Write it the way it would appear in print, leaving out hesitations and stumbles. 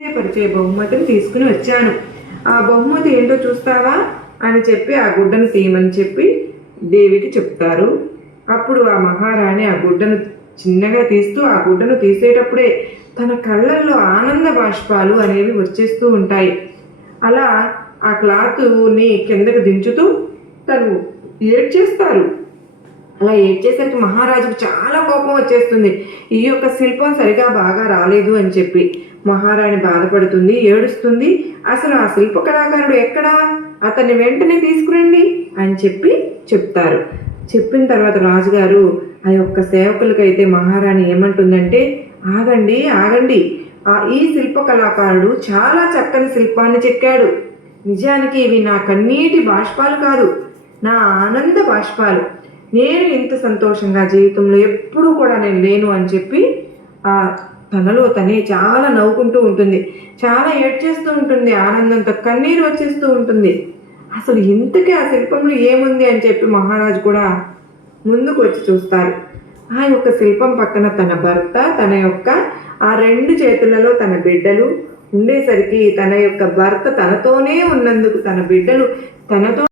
పరిచే బహుమతిని తీసుకుని వచ్చాను. ఆ బహుమతి ఏంటో చూస్తావా అని చెప్పి ఆ గుడ్డను తీయమని చెప్పి దేవికి చెప్తారు. అప్పుడు ఆ మహారాణి ఆ గుడ్డను చిన్నగా తీస్తూ ఆ గుడ్డను తీసేటప్పుడే తన కళ్ళల్లో ఆనంద బాష్పాలు అనేవి వచ్చేస్తూ ఉంటాయి. అలా ఆ క్లాత్ని కిందకు దించుతూ తను ఏడ్చేస్తారు. అలా ఏడ్చేసరికి మహారాజుకు చాలా కోపం వచ్చేస్తుంది. ఈ యొక్క శిల్పం సరిగా బాగా రాలేదు అని చెప్పి మహారాణి బాధపడుతుంది, ఏడుస్తుంది. అసలు ఆ శిల్ప కళాకారుడు ఎక్కడా, అతన్ని వెంటనే తీసుకురండి అని చెప్పి చెప్తారు. చెప్పిన తర్వాత రాజుగారు ఆ యొక్క సేవకులకైతే మహారాణి ఏమంటుందంటే, ఆగండి ఆగండి, ఈ శిల్ప కళాకారుడు చాలా చక్కని శిల్పాన్ని చెక్కాడు. నిజానికి ఇవి నా కన్నీటి బాష్పాలు కాదు, నా ఆనంద బాష్పాలు. నేను ఇంత సంతోషంగా జీవితంలో ఎప్పుడూ కూడా నేను లేను అని చెప్పి ఆ తనలో తనే చాలా నవ్వుకుంటూ ఉంటుంది, చాలా ఏడ్చేస్తూ ఉంటుంది, ఆనందంతో కన్నీరు వచ్చేస్తూ ఉంటుంది. అసలు ఇంతకీ ఆ శిల్పంలో ఏముంది అని చెప్పి మహారాజు కూడా ముందుకు వచ్చి చూస్తారు. ఆ యొక్క శిల్పం పక్కన తన భర్త, తన యొక్క ఆ రెండు చేతులలో తన బిడ్డలు ఉండేసరికి తన యొక్క భర్త తనతోనే ఉన్నందుకు తన బిడ్డలు తనతో